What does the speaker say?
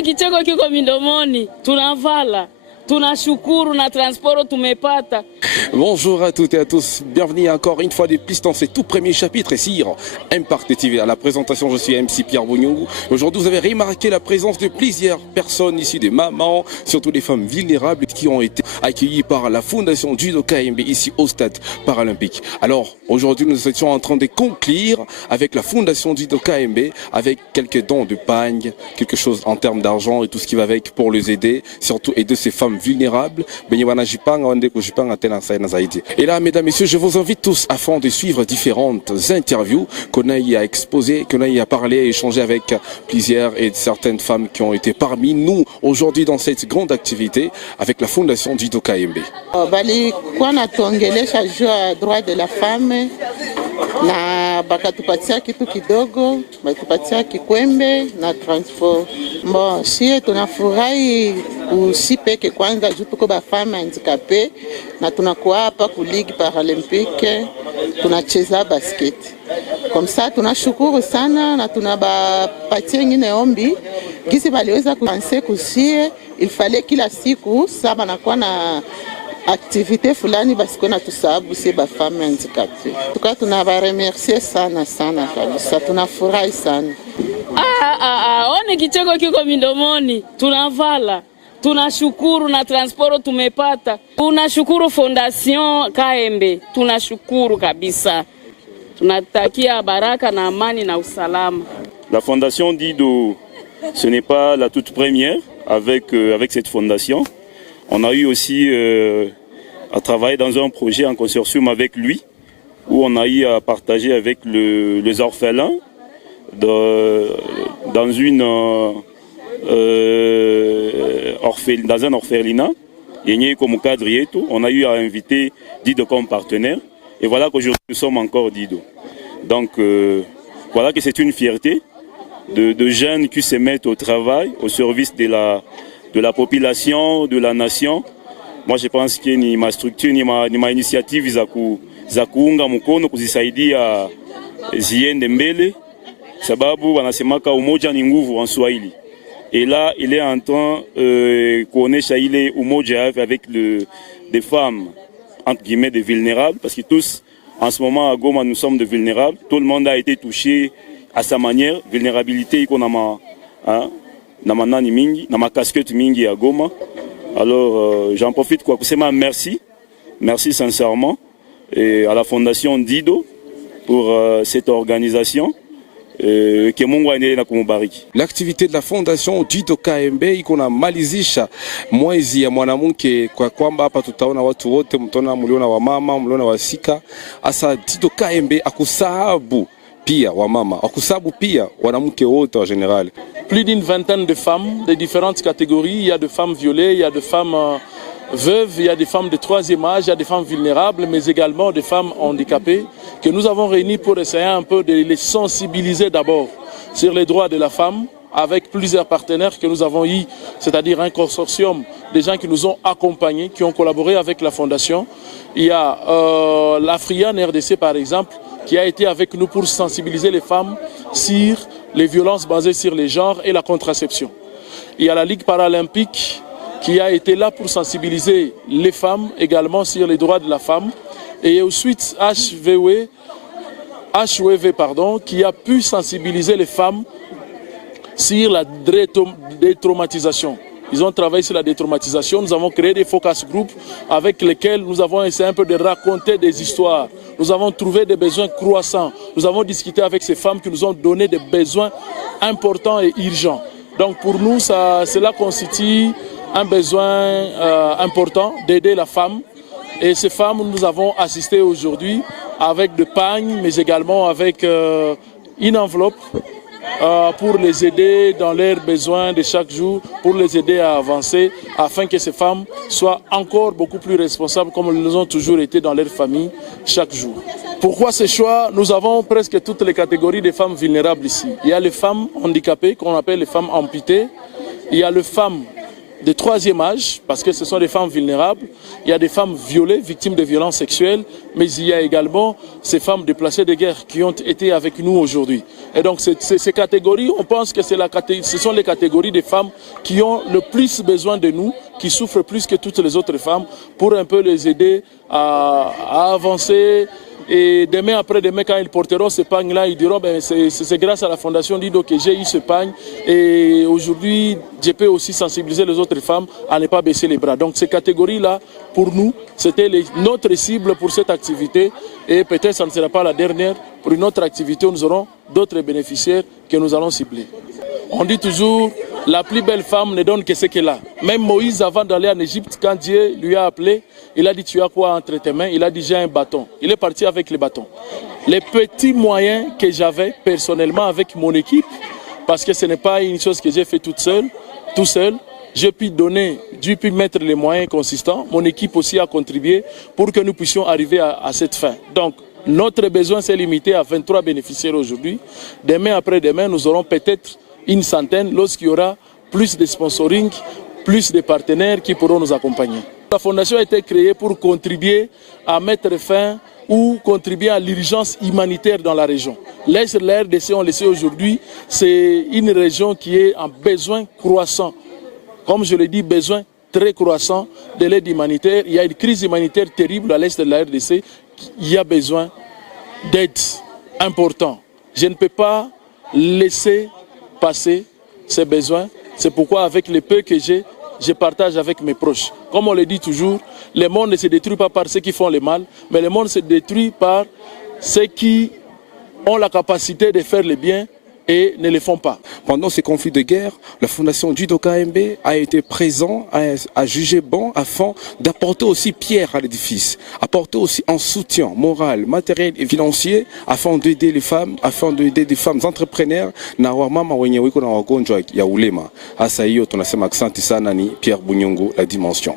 Aone kicheko kiko midomoni, tunavala. Tunashukuru na transport tumepata. Bonjour à toutes et à tous, bienvenue encore une fois de plus dans ce tout premier chapitre ici Impact TV. À la présentation, je suis MC Pierre Bougnou. Aujourd'hui, vous avez remarqué la présence de plusieurs personnes ici, des mamans, surtout des femmes vulnérables qui ont été accueillies par la fondation Judo KMB ici au stade paralympique. Alors, aujourd'hui, nous étions en train de conclure avec la fondation Judo KMB avec quelques dons de pagne, quelque chose en termes d'argent et tout ce qui va avec pour les aider, surtout aider ces femmes vulnérables. Et là, mesdames, messieurs, je vous invite tous afin de suivre différentes interviews qu'on a eu à exposer, qu'on a eu à parler, à échanger avec plusieurs et certaines femmes qui ont été parmi nous aujourd'hui dans cette grande activité avec la fondation Judo KMB. Balikuwa natuongelesha juu ya droit de la femme na bakatupatia kitu kidogo, bakatupatia kikwembe na transport. Bon, sie tunafurahi usipeke kwanza juu tuko ba femme handicapée na tunakuwa hapa ku Ligue Paralympique tunacheza basket. Comme ça tunashukuru sana na tunabapatia ngine ombi gisi baliweza kuanse kusie il fallait kila siku saba na kuwa na activité fulani basi kuna tusababu si ba femme handicapée. Tuka tunabaremercier sana sana kabisa, tunafurahi sana. One kicheko kiko midomoni, tunavala. Tunashukuru na transport tumepata. Tunashukuru Fondation KMB. Tunashukuru kabisa. Tunatakia baraka na amani na usalama. La Fondation Dido, ce n'est pas la toute première avec cette fondation. On a eu aussi à travailler dans un projet en consortium avec lui, où on a eu à partager avec les orphelins dans un orphelinat. Comme cadre, on a eu à inviter Dido comme partenaire. Et voilà qu'aujourd'hui nous sommes encore Dido. Donc voilà que c'est une fierté de jeunes qui se mettent au travail, au service de la population, de la nation. Moi je pense que ni ma structure ni ma initiative za kuunga mkono kuzisaidia ziende mbele, sababu wanasemaka umoja ni nguvu en Swahili. Et là il est en train kuonesha ile umoja avec des femmes entre guillemets des vulnérables, parce que tous en ce moment à Goma nous sommes des vulnérables. Tout le monde a été touché à sa manière. Vulnérabilité iko na manani mingi, na ma casquette mingi à Goma. Alors j'en profite quoi kusema merci sincèrement et à la fondation Dido pour cette organisation. L'activité de la fondation Judo KMB iko na malizisha mwezi ya mwanamke kwa kwamba hapa tutaona watu wote, mtaona mliona wa mama, mliona wasika. Asa Judo KMB akusahabu pia wa mama, akusahabu pia wanamke wote en général. Plus d'une vingtaine de femmes de différentes catégories. Il y a des femmes violées, il y a des femmes veuves, il y a des femmes de troisième âge, il y a des femmes vulnérables, mais également des femmes handicapées que nous avons réunies pour essayer un peu de les sensibiliser d'abord sur les droits de la femme avec plusieurs partenaires que nous avons eu, c'est-à-dire un consortium des gens qui nous ont accompagnés, qui ont collaboré avec la fondation. Il y a l'Afrian RDC par exemple, qui a été avec nous pour sensibiliser les femmes sur les violences basées sur les genres et la contraception. Il y a la Ligue Paralympique qui a été là pour sensibiliser les femmes également sur les droits de la femme. Et ensuite HWV, qui a pu sensibiliser les femmes sur la détraumatisation. Ils ont travaillé sur la détraumatisation. Nous avons créé des focus groups avec lesquels nous avons essayé un peu de raconter des histoires. Nous avons trouvé des besoins croissants. Nous avons discuté avec ces femmes qui nous ont donné des besoins importants et urgents. Donc pour nous, cela constitue un besoin important d'aider la femme. Et ces femmes, nous avons assisté aujourd'hui avec des pagnes, mais également avec une enveloppe pour les aider dans leurs besoins de chaque jour, pour les aider à avancer, afin que ces femmes soient encore beaucoup plus responsables comme elles ont toujours été dans leur famille chaque jour. Pourquoi ce choix? Nous avons presque toutes les catégories de femmes vulnérables ici. Il y a les femmes handicapées, qu'on appelle les femmes amputées. Il y a les femmes de troisième âge, parce que ce sont des femmes vulnérables. Il y a des femmes violées, victimes de violences sexuelles, mais il y a également ces femmes déplacées de guerre qui ont été avec nous aujourd'hui. Et donc ces catégories, on pense que ce sont les catégories des femmes qui ont le plus besoin de nous, qui souffrent plus que toutes les autres femmes, pour un peu les aider à avancer. Et demain, après-demain, quand ils porteront ce pagne-là, ils diront ben, c'est grâce à la Fondation Dido que j'ai eu ce pagne. Et aujourd'hui, je peux aussi sensibiliser les autres femmes à ne pas baisser les bras. Donc ces catégories-là, pour nous, c'était notre cible pour cette activité. Et peut-être ça ne sera pas la dernière. Pour une autre activité, nous aurons d'autres bénéficiaires que nous allons cibler. On dit toujours, la plus belle femme ne donne que ce qu'elle a. Même Moïse, avant d'aller en Égypte, quand Dieu lui a appelé, il a dit, tu as quoi entre tes mains? Il a dit, j'ai un bâton. Il est parti avec le bâton. Les petits moyens que j'avais personnellement avec mon équipe, parce que ce n'est pas une chose que j'ai fait tout seul, j'ai pu mettre les moyens consistants. Mon équipe aussi a contribué pour que nous puissions arriver à cette fin. Donc, notre besoin s'est limité à 23 bénéficiaires aujourd'hui. Demain, après-demain, nous aurons peut-être une centaine lorsqu'il y aura plus de sponsoring, plus de partenaires qui pourront nous accompagner. La fondation a été créée pour contribuer à mettre fin ou contribuer à l'urgence humanitaire dans la région. L'Est de la RDC, on le sait aujourd'hui, c'est une région qui est en besoin croissant. Comme je l'ai dit, besoin très croissant de l'aide humanitaire. Il y a une crise humanitaire terrible à l'Est de la RDC. Il y a besoin d'aide importante. Je ne peux pas laisser passer ces besoins. C'est pourquoi avec le peu que j'ai, je partage avec mes proches. Comme on le dit toujours, le monde ne se détruit pas par ceux qui font le mal, mais le monde se détruit par ceux qui ont la capacité de faire le bien et ne le font pas. Pendant ces conflits de guerre, la Fondation Judo KMB a été présente, a jugé bon afin d'apporter aussi pierre à l'édifice, apporter aussi un soutien moral, matériel et financier afin d'aider les femmes, afin d'aider des femmes entrepreneurs na wamama wenye wiko na wagonjwa ya ulema. Hasa hiyo tunasema asante sana ni Pierre Bunyongo, La Dimension.